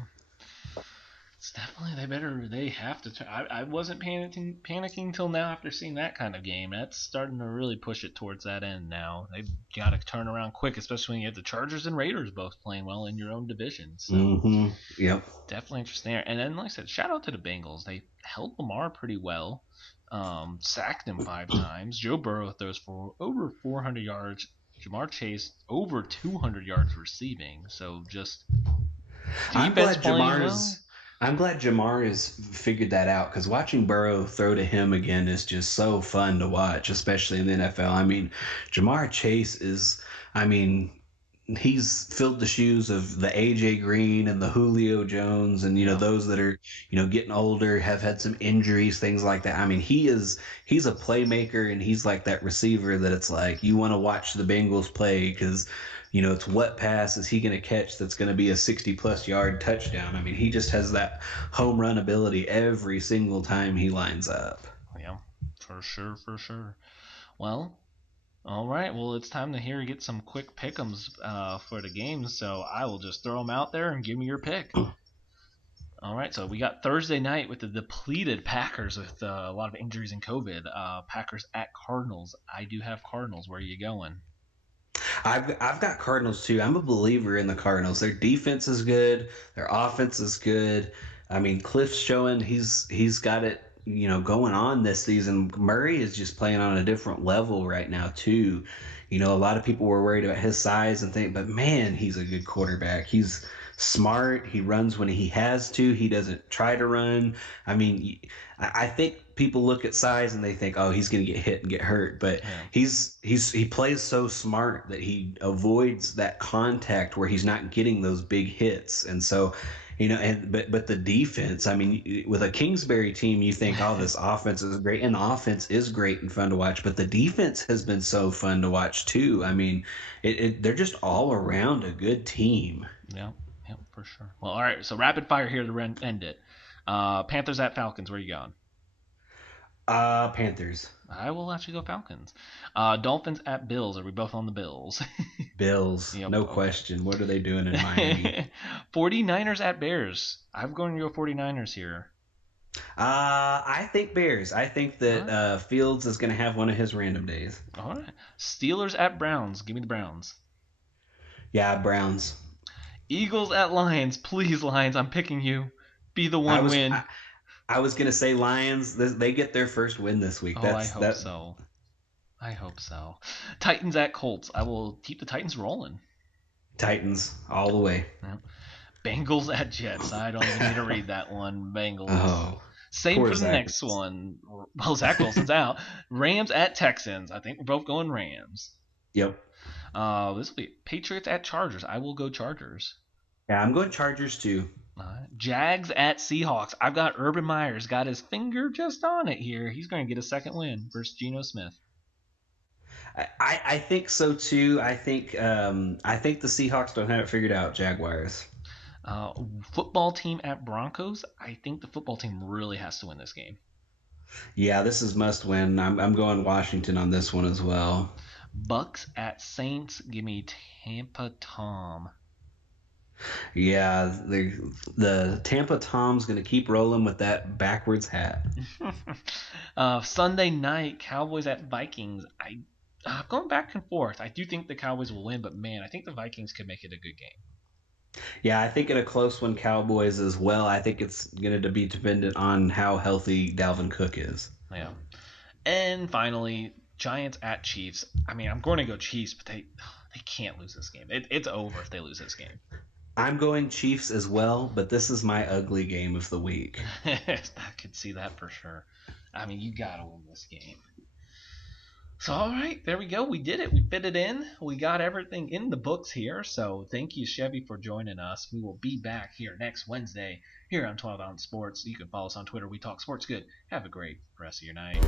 It's definitely they have to. I wasn't panicking till now after seeing that kind of game. That's starting to really push it towards that end now. They've got to turn around quick, especially when you have the Chargers and Raiders both playing well in your own division. So Yep. Definitely interesting there. And then, like I said, shout out to the Bengals. They held Lamar pretty well, sacked him 5 times. Joe Burrow throws for over 400 yards. Jamar Chase over 200 yards receiving. So just defense playing well. I'm glad Jamar has figured that out because watching Burrow throw to him again is just so fun to watch, especially in the NFL. I mean, Jamar Chase he's filled the shoes of the AJ Green and the Julio Jones and those that are getting older, have had some injuries, things like that. I mean, he's a playmaker, and he's like that receiver that it's like you want to watch the Bengals play because it's what pass is he going to catch that's going to be a 60-plus yard touchdown. I mean, he just has that home run ability every single time he lines up. Yeah, for sure. Well, all right. Well, it's time to get some quick pick'ems for the games. So I will just throw them out there and give me your pick. All right. So we got Thursday night with the depleted Packers with a lot of injuries and COVID. Packers at Cardinals. I do have Cardinals. Where are you going? I've got Cardinals too. I'm a believer in the Cardinals. Their defense is good. Their offense is good. I mean, Cliff's showing he's got it, going on this season. Murray is just playing on a different level right now too. A lot of people were worried about his size and things, but man, he's a good quarterback. He's smart. He runs when he has to. He doesn't try to run. I mean, I think people look at size and they think, oh, he's going to get hit and get hurt. But he plays so smart that he avoids that contact where he's not getting those big hits. And so, but the defense, I mean, with a Kingsbury team, you think, oh, this offense is great. And the offense is great and fun to watch. But the defense has been so fun to watch too. I mean, they're just all around a good team. Yeah, for sure. Well, all right. So rapid fire here to end it. Panthers at Falcons. Where are you going? Panthers. I will actually go Falcons. Dolphins at Bills. Are we both on the Bills? Bills. Yep, no question. What are they doing in Miami? 49ers at Bears. I'm going to go 49ers here. I think Bears. I think that Fields is going to have one of his random days. All right. Steelers at Browns. Give me the Browns. Yeah, Browns. Eagles at Lions. Please, Lions, I'm picking you. Be the one win. I was going to say Lions. They get their first win this week. I hope so. Titans at Colts. I will keep the Titans rolling. Titans all the way. Yeah. Bengals at Jets. I don't even need to read that one. Bengals. Oh, same for the next one. Well, Zach Wilson's out. Rams at Texans. I think we're both going Rams. Yep. This will be Patriots at Chargers. I will go Chargers. Yeah, I'm going Chargers too. Jags at Seahawks. I've got Urban Meyer's got his finger just on it here. He's going to get a second win versus Geno Smith. I think so too. I think the Seahawks don't have it figured out. Jaguars. Football team at Broncos. I think the football team really has to win this game. Yeah, this is must win. I'm going Washington on this one as well. Bucks at Saints. Give me Tampa Tom. Yeah, the Tampa Tom's going to keep rolling with that backwards hat. Sunday night, Cowboys at Vikings. I'm going back and forth. I do think the Cowboys will win, but man, I think the Vikings could make it a good game. Yeah, I think in a close one, Cowboys as well. I think it's going to be dependent on how healthy Dalvin Cook is. Yeah. And finally, Giants at Chiefs. I mean, I'm going to go Chiefs, but they can't lose this game. It's over if they lose this game. I'm going Chiefs as well, but this is my ugly game of the week. I could see that for sure. I mean, you got to win this game. So, all right, there we go. We did it. We fit it in. We got everything in the books here. So, thank you, Chevy, for joining us. We will be back here next Wednesday here on 12 Ounce Sports. You can follow us on Twitter. We talk sports good. Have a great rest of your night.